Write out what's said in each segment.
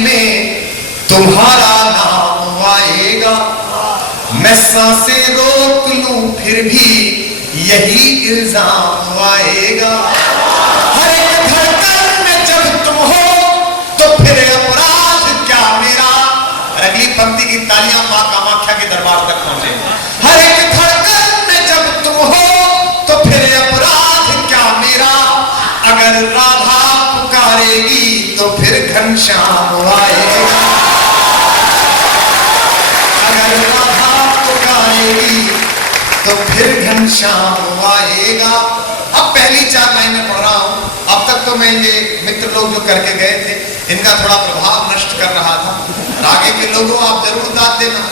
में तुम्हारा नाम आएगा। मैं सांसें रोक लूं फिर भी यही इल्जाम आएगा। हर एक धड़कन में जब तुम हो तो फिर अपराध क्या मेरा। अगली पंक्ति की तालियां मां कामाख्या के दरबार तक पहुंचे। हर एक धड़कन में जब तुम हो तो फिर अपराध क्या मेरा। अगर राधा पुकारेगी तो फिर घनश्याम आएगा। अगर राधा पुकारेगी तो फिर घनश्याम आएगा। अब पहली 4 लाइनें पढ़ रहा हूं। अब तक तो मैं ये मित्र लोग जो करके गए थे इनका थोड़ा प्रभाव नष्ट कर रहा था। आगे के लोगों आप जरूर दाद देना।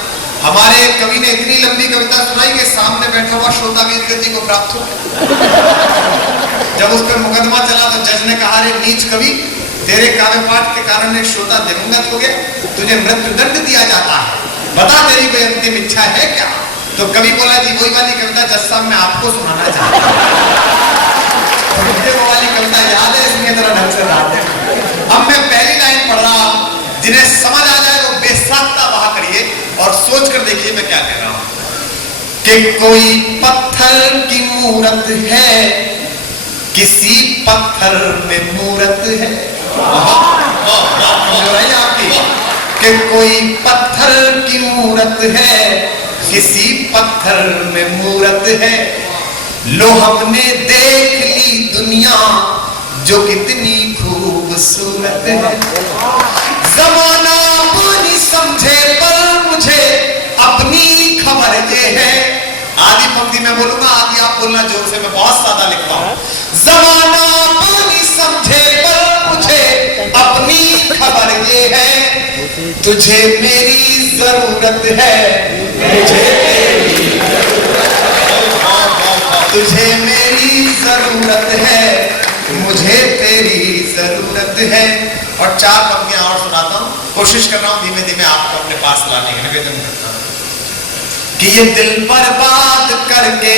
हमारे कवि ने इतनी लंबी कविता सुनाई कि सामने बैठा हुआ श्रोता वीर गति को प्राप्त हो। जब उस पर मुकदमा चला तो जज ने कहा, रे नीच कवि, तेरे काव्य पाठ के कारण श्रोता दिवंगत हो गया, तुझे मृत्यु दंड दिया जाता है, बता तेरी कोई अंतिम इच्छा है क्या। तो कवि बोला, जी वही वाली कविता जज साहब मैं आपको सुनाना चाहता हूं। मुझे वो वाली कविता याद है, इसलिए जरा ढंग से याद है। अब मैं पहली लाइन पढ़ रहा हूं, जिन्हें समझ आ जाए वो बेसाख्ता बहा करिए और सोच कर देखिए मैं क्या कह रहा हूं। कि कोई पत्थर की मूरत है, किसी पत्थर में मूरत है। आपकी कि कोई पत्थर की मूरत है, किसी पत्थर में मूरत है। लो हमने देख ली दुनिया जो कितनी खूबसूरत है। जमाना नहीं समझे पर मुझे अपनी खबर ये है। आधी पंक्ति में बोलूंगा, आधी आप बोलना जोर से, मैं बहुत सादा लिख रहा हूं। जमाना नहीं समझे पर मुझे अपनी खबर ये है। तुझे मेरी जरूरत है, मुझे तेरी तुझे मेरी जरूरत है, मुझे तेरी जरूरत है। और 4 पंक्तियां और सुनाता हूं, कोशिश कर रहा हूं धीमे धीमे आपको अपने पास लाने का निवेदन करता हूं। कि ये दिल बर्बाद करके,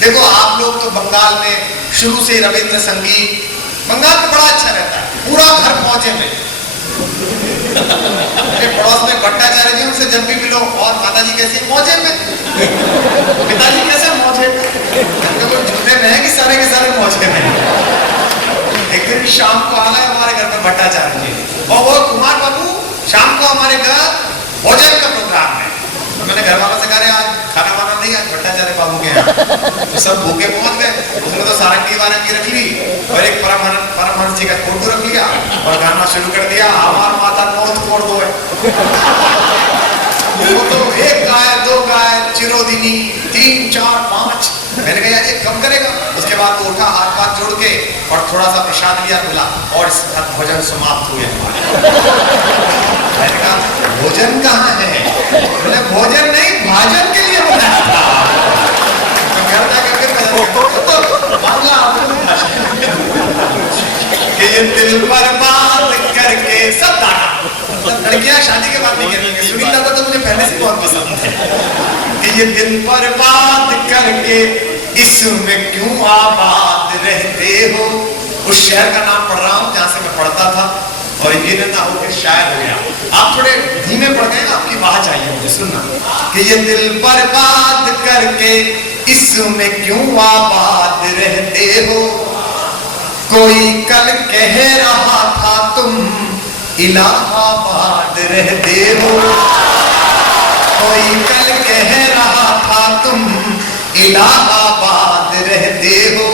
देखो आप लोग तो बंगाल में शुरू से रविंद्र संगीत, बंगाल में बड़ा अच्छा रहता है, पूरा घर पहुंचे में। पड़ोस में भट्टाचार्य जी, उनसे जब भी मिलो, और माता जी कैसी मौजे में, पिताजी कैसे मौजे में, तो झूठे में है कि सारे के सारे मौजे में। एक दिन शाम को आना है हमारे घर में भट्टाचार्य जी, और वो कुमार बाबू शाम को हमारे घर भोजन का प्रोग्राम है। तो मैंने घर वालों से कहा, आज खाना वाना नहीं, आज भट्टाचार्य बाबू के यहाँ। तो सब भूखे पहुंच गए। उसने तो सारंगी वारंगी रख ली और एक परमहंस जी का फोटो रख लिया और गाना शुरू कर दिया, हमार माता नौत कोड़ दो है। वो तो 1 गाय 2 गाय चिरोदिनी 3 4 5। मैंने कहा यार ये कब करेगा। उसके बाद वो उठा, हाथ पाथ जोड़ के और थोड़ा सा प्रसाद लिया, बोला और इसके साथ भोजन समाप्त हुए हमारे। मैंने कहा भोजन कहाँ है। बोले भोजन नहीं, भाजन के लिए बनाया था। घर जाकर ये दिल बर्बाद करके सब दाना। लड़कियां शादी के बाद नहीं करेंगे, सुनीता तो मुझे पहले से बहुत पसंद है। कि ये दिल बर्बाद करके इसमें क्यों आबाद रहते हो। उस शहर का नाम पढ़ रहा हूँ जहां से मैं पढ़ता था, और ये ना होकर शायर हो गया। आप थोड़े धीमे पढ़ गए, आपकी वाह चाहिए मुझे सुनना। कि ये दिल बर्बाद करके इसमें क्यों आबाद रहते हो। कोई कल कह रहा था तुम इलाहाबाद रहते हो। कोई कल कह रहा था तुम इलाहाबाद रहते हो।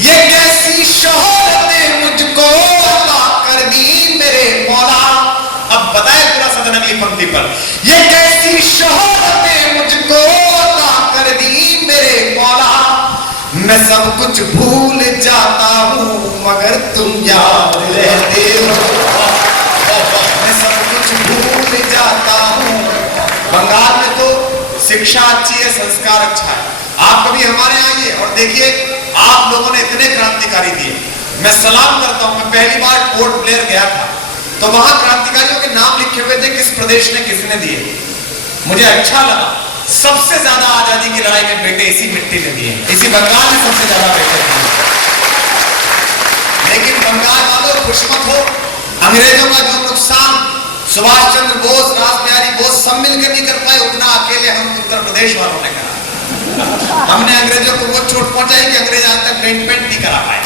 ये कैसी शोहरत ने मुझको अता कर दी मेरे मौला। अब बताए पूरा सदन अगली पंक्ति पर। ये कैसी शोहरत ने मुझको अता कर दी मेरे मौला। मैं सब कुछ भूल जाता हूँ मगर तुम याद रहते हो। मैं सब कुछ भूल जाता हूँ। बंगाल में तो शिक्षा अच्छी है, संस्कार अच्छा है। आप कभी हमारे यहाँ आइए और देखिए, आप लोगों ने इतने क्रांतिकारी दिए। मैं सलाम करता हूँ। मैं पहली बार पोर्ट ब्लेयर गया था तो वहां क्रांतिकारियों के नाम लिखे हुए थे, किस प्रदेश ने किसने दिए। मुझे अच्छा लगा। सबसे ज्यादा आजादी की लड़ाई में बेटे इसी मिट्टी ने दिए, इसी बंगाल में सबसे ज्यादा बेटे दिए। लेकिन बंगाल वालों खुश मत हो, अंग्रेजों का जो नुकसान सुभाष चंद्र बोस, रास बिहारी बोस सब मिलकर नहीं कर पाए उतना अकेले हम उत्तर प्रदेश वालों ने करा। हमने अंग्रेजों को वो चोट पहुंचाई कि अंग्रेज आज तक पेंट नहीं करा पाए।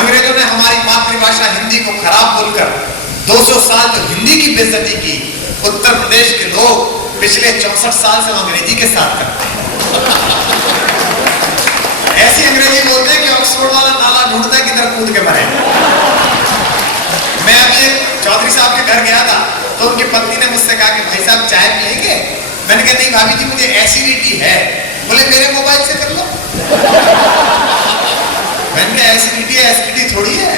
अंग्रेजों ने हमारी मातृभाषा हिंदी को खराब बोलकर 200 साल जो हिंदी की बेइज्जती की, उत्तर प्रदेश के लोग पिछले 64 साल से अंग्रेजी के साथ करते हैं। ऐसी अंग्रेजी बोलते हैं कि ऑक्सफोर्ड वाला नाला ढूंढता है किधर कूद के मरे। मैं अभी एक चौधरी साहब के घर गया था तो उनकी पत्नी ने मुझसे कहा कि भाई साहब चाय पिएंगे? मैंने कहा नहीं भाभी जी मुझे एसिडिटी है। बोले मेरे मोबाइल से कर लो। मैंने कहा एसिडिटी थोड़ी है।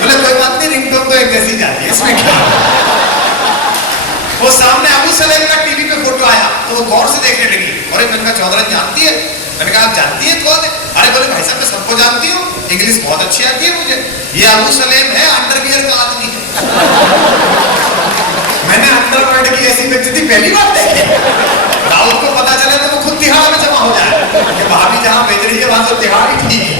बोले कोई बात नहीं, रिंगटोन तो एक जैसी जाती है, इसमें क्या। वो सामने अबू सलेम का टीवी पे फोटो आया तो वो गौर से देखने लगी। अरे मैंने कहा चौधरी जानती है? मैंने कहा आप जानती है कौन है? अरे बोले भाई साहब मैं सबको जानती हूँ, इंग्लिश बहुत अच्छी आती है मुझे। ये अबू सलेम है, अंडरवियर का आदमी है। मैंने अंडरवर्ल्ड की ऐसी बेइज्जती पहली बार देखी। राउत को पता चले तो वो खुद तिहाड़ में जमा हो जाए कि भाभी जहाँ बेच रही है वहां तो तिहाड़ ही ठीक है।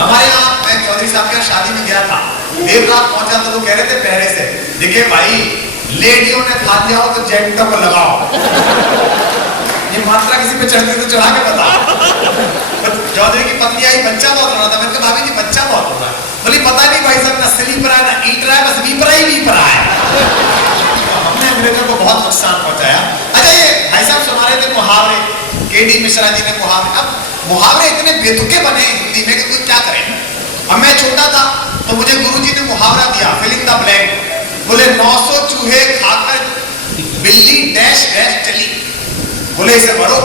हमारे यहाँ मैं चौधरी साहब के शादी में गया था, देर रात पहुंचा तो वो कह रहे थे पहले से, देखिए भाई लेडियों ने खा लिया हो तो जेंटों को लगाओ। ये मात्रा किसी पे चढ़ती तो चढ़ा के बताओ। चौधरी की पत्नी आई, बच्चा बहुत हो रहा था। मैंने कहा भाभी जी बच्चा बहुत हो रहा है। बोली पता नहीं भाई साहब ना स्लीपर है ना ईट रहा है, बस वीपरा ही वीपरा है। हमने अंग्रेजों को बहुत नुकसान पहुंचाया। अच्छा ये भाई साहब सुना रहे थे मुहावरे, केडी मिश्रा जी ने मुहावरे। अब मुहावरे इतने बेतुके बने हिंदी में कि कोई क्या करे। अब मैं छोटा था तो मुझे गुरुजी ने मुहावरा दिया, फिल इन द ब्लैंक। बोले 900 चूहे खाकर बिल्ली डैश डैश चली। बोले इसे पढ़ो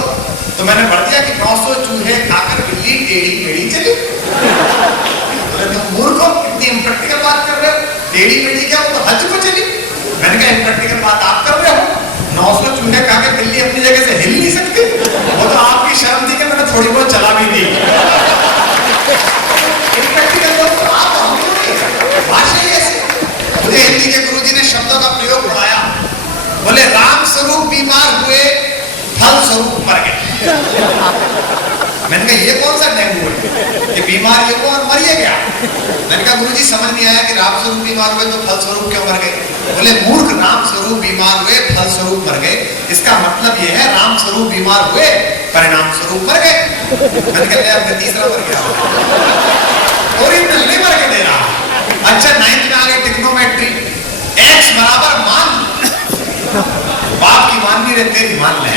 तो मैंने पढ़ दिया कि 900 चूहे खाकर बिल्ली टेढ़ी मेढ़ी चली। बोले तुम मूर्ख हो, कितनी इम्प्रैक्टिकल बात कर रहे हो। टेढ़ी मेढ़ी क्या, वो तो हज को चली। मैंने कहा इम्प्रैक्टिकल बात आप कर रहे हो। 900 चूहे खा के बिल्ली अपनी जगह से हिल नहीं सकती। वो तो आपकी शर्म थी कि मैंने थोड़ी बहुत चला भी दी। इम्प्रैक्टिकल लोग तो आप भाषा ही ऐसी। मुझे हिंदी के गुरुजी ने शब्दों का प्रयोग पढ़ाया। बोले राम स्वरूप बीमार हुए, फल स्वरूप मर गए। मैंने कहा ये कौन सा डेंगू है कि बीमार ये को और मर गया। मैंने कहा गुरुजी समझ नहीं आया कि राम स्वरूप बीमार हुए तो फल स्वरूप क्यों मर गए। बोले मूर्ख, राम स्वरूप बीमार हुए फल स्वरूप मर गए, इसका मतलब ये है राम स्वरूप बीमार हुए परिणाम स्वरूप मर गए। मैंने कहा अब तीसरा मर गया और नहीं मर के दे रहा। अच्छा 9th में आ गए ट्रिग्नोमेट्री, x बराबर मान। बाप की मान नहीं रहते तेरी मान ले।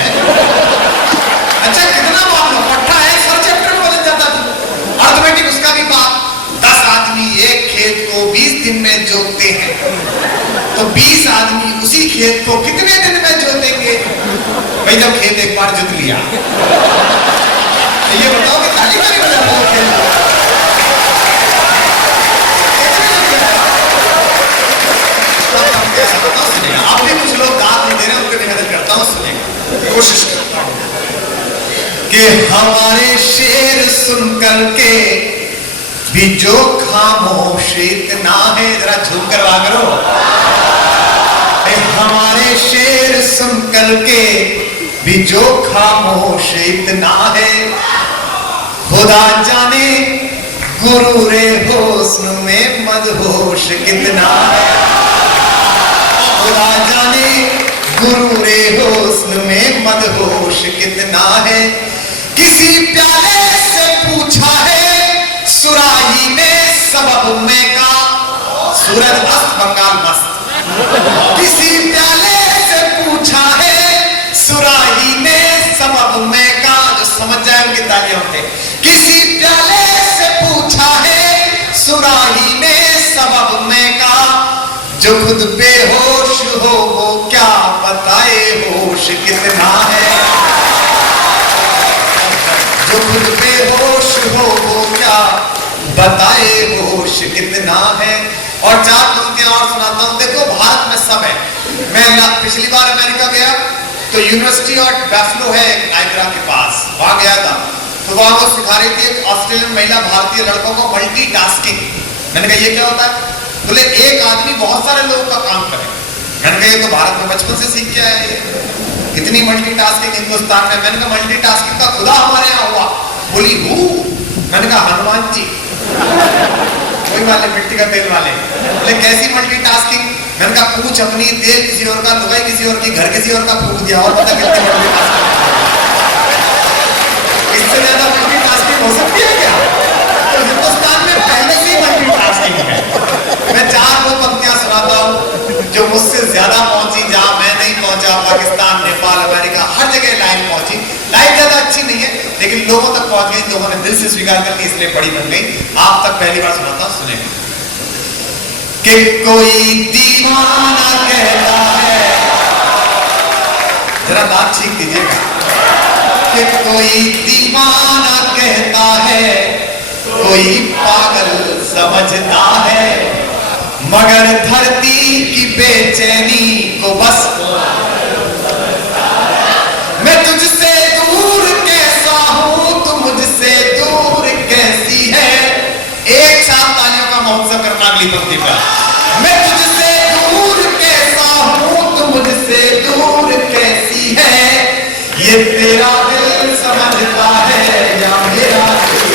अच्छा कितना मान लो, पट्टा है हर चैप्टर में बदल जाता था। अर्थमेटिक उसका भी बाप। 10 आदमी एक खेत को 20 दिन में जोतते हैं तो 20 आदमी उसी खेत को कितने दिन में जोतेंगे? भाई जब खेत एक बार जोत लिया तो ये बताओ कि ताली ताली बजा रहे हो। आप भी कुछ लोग दाद नहीं दे रहे, उनके निवेदन करता हूँ, सुनेगा, कोशिश करता हूँ कि हमारे शेर सुन करके भी जो खामोश इतना है। जरा झूम कर बात करो। हमारे शेर सुन करके भी जो खामोश इतना है, खुदा जाने गुरूरे हुस्न में मदहोश कितना है। खुदा जाने गुरूरे हुस्न में मदहोश कितना है। किसी प्याले से पूछा है सुराही में सबब में का, सूरज अस्त बंगाल मस्त। किसी प्याले से पूछा है सुराही में सबब में का, जो समझ जाए उनकी तालियां होते। किसी प्याले से पूछा है सुराही में सबब में का, जो खुद बेहोश हो वो क्या बताए होश कितना है। जो खुद बेहोश हो वो क्या बताए होश कितना है। और 4 पंक्तियां और सुनाता हूं। देखो भारत में सब है। मैं पिछली बार अमेरिका गया तो यूनिवर्सिटी ऑफ बफलो है नाइग्रा के पास, वहां गया था तो वहां वो सिखा रही थी एक ऑस्ट्रेलियन महिला भारतीय लड़कों को मल्टीटास्किंग। मैंने कहा ये क्या होता है? बोले एक आदमी बहुत सारे लोगों का काम करे। मैंने कहा ये तो भारत में बचपन से सीख के आया है, इतनी मल्टीटास्किंग हिंदुस्तान में। मैंने कहा मल्टीटास्किंग का खुदा हमारे यहाँ हुआ। बोली हूँ। मैंने कहा हनुमान जी, वही वाले मिट्टी का तेल वाले। बोले कैसी मल्टीटास्किंग? मैंने मैंने कहा पूछ अपनी, तेल किसी और का, लुगाई किसी और की, घर किसी और का फूक दिया, और पता कितनी इससे ज्यादा मल्टीटास्किंग हो सकती है क्या? तो हिंदुस्तान में पहले से ही मल्टीटास्किंग है। मैं 4 वो पंक्तियां सुनाता हूँ जो मुझसे ज्यादा पहुंची, जहां मैं नहीं पहुंचा। पाकिस्तान, नेपाल, अमेरिका, हर जगह लाइन पहुंची। लाइन ज्यादा अच्छी नहीं है लेकिन लोगों तक पहुंच गई, लोगों ने दिल से स्वीकार कर ली, इसलिए बड़ी बन गई। आप तक पहली बार सुनाता हूं, सुनेंगे। कि कोई दीवाना कहता है, जरा बात ठीक कीजिएगा, कि कोई दीवाना कहता है, कोई पागल समझता है, मगर धरती की बेचैनी को बस मैं तुझसे दूर कैसा हूं, तू मुझसे दूर कैसी है। एक साथ तालियों का महोत्सव करना अगली पंक्ति पर। मैं तुझसे दूर कैसा हूं, तू मुझसे दूर कैसी है, ये तेरा दिल समझता है या मेरा दिल,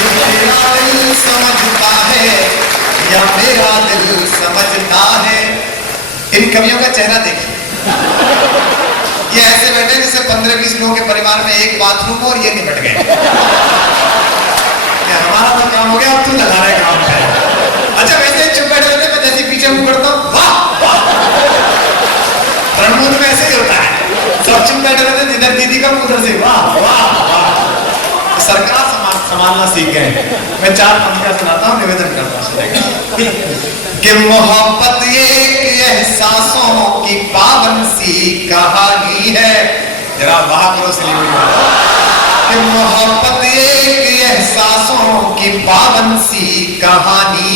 ये तेरा दिल समझता है या मेरा दिल समझता है। इन कवियों का चेहरा देखिए, ये ऐसे बैठे जैसे 15-20 लोगों के परिवार में एक बाथरूम हो और ये निपट गए। हमारा तो काम हो गया, अब तू लगा रहे काम पे। अच्छा वैसे चुप बैठे रहते, मैं जैसे पीछे मुंह करता हूँ, वाह वाह, रणमूल में ऐसे ही होता है, सब चुप बैठे रहते, जिधर दीदी का उधर से वाह वाह वाह। सरकार संभालना सीख गए। मैं 4 पंक्तियां सुनाता हूँ, निवेदन करता हूँ कि मोहब्बत एक एहसासों की पावन सी कहानी है। जरा वहां करो कि मोहब्बत एक एहसासों की पावन सी कहानी